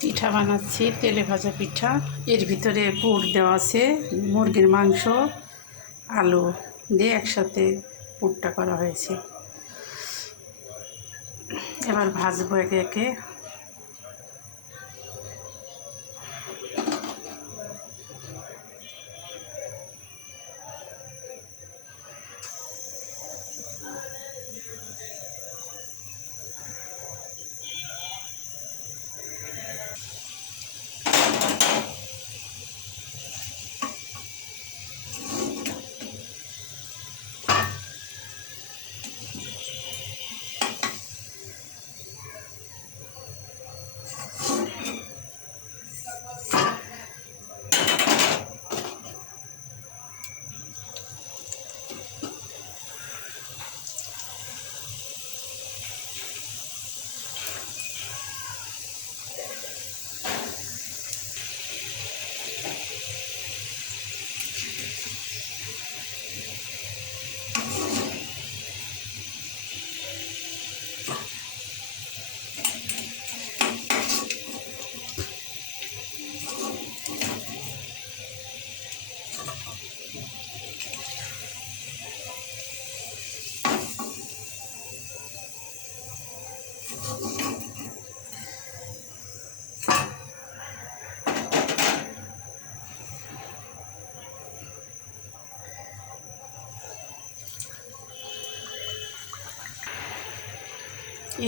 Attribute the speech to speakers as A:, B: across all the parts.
A: পিঠা বানাচ্ছি, তেলে ভাজা পিঠা। এর ভিতরে পুর দেওয়া আছে, মুরগির মাংস, আলু দিয়ে একসাথে পুরটা করা হয়েছে। এবার ভাজবো একে একে।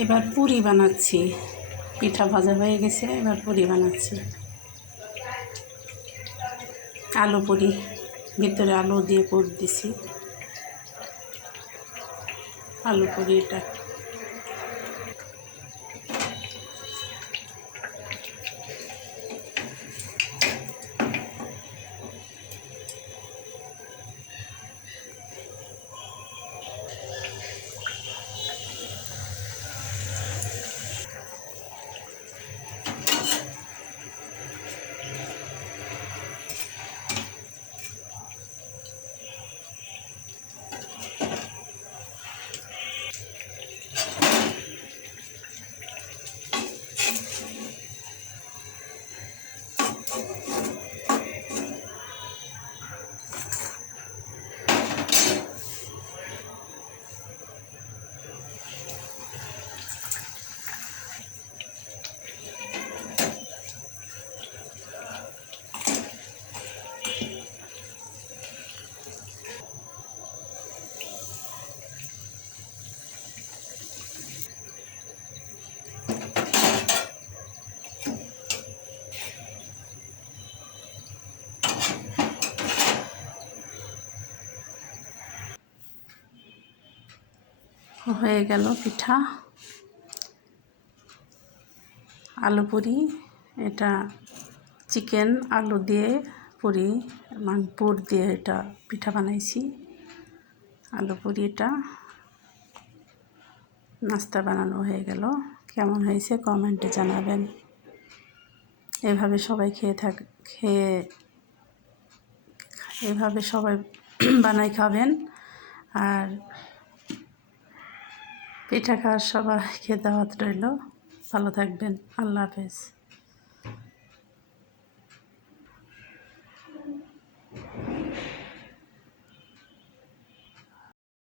A: এবার পুরি বানাচ্ছি। পিঠা ভাজা হয়ে গেছে, এবার পুরি বানাচ্ছি। আলু পুরি, ভিতরে আলু দিয়ে পুর দিছি। আলু পুরি হয়ে গেল পিঠা। আলু পুরি, এটা চিকেন আলু দিয়ে পুরি, মান পুর দিয়ে এটা পিঠা বানাইছি। আলু পুরি এটা নাস্তা বানানো হয়ে গেল। কেমন হয়েছে কমেন্টে জানাবেন। এভাবে সবাই খেয়ে থাক, খেয়ে, এভাবে সবাই বানাই খাবেন। আর পিঠা খাওয়ার সবাইকে দাওয়াত রইল ভালো থাকবেন। আল্লাহ হাফেজ।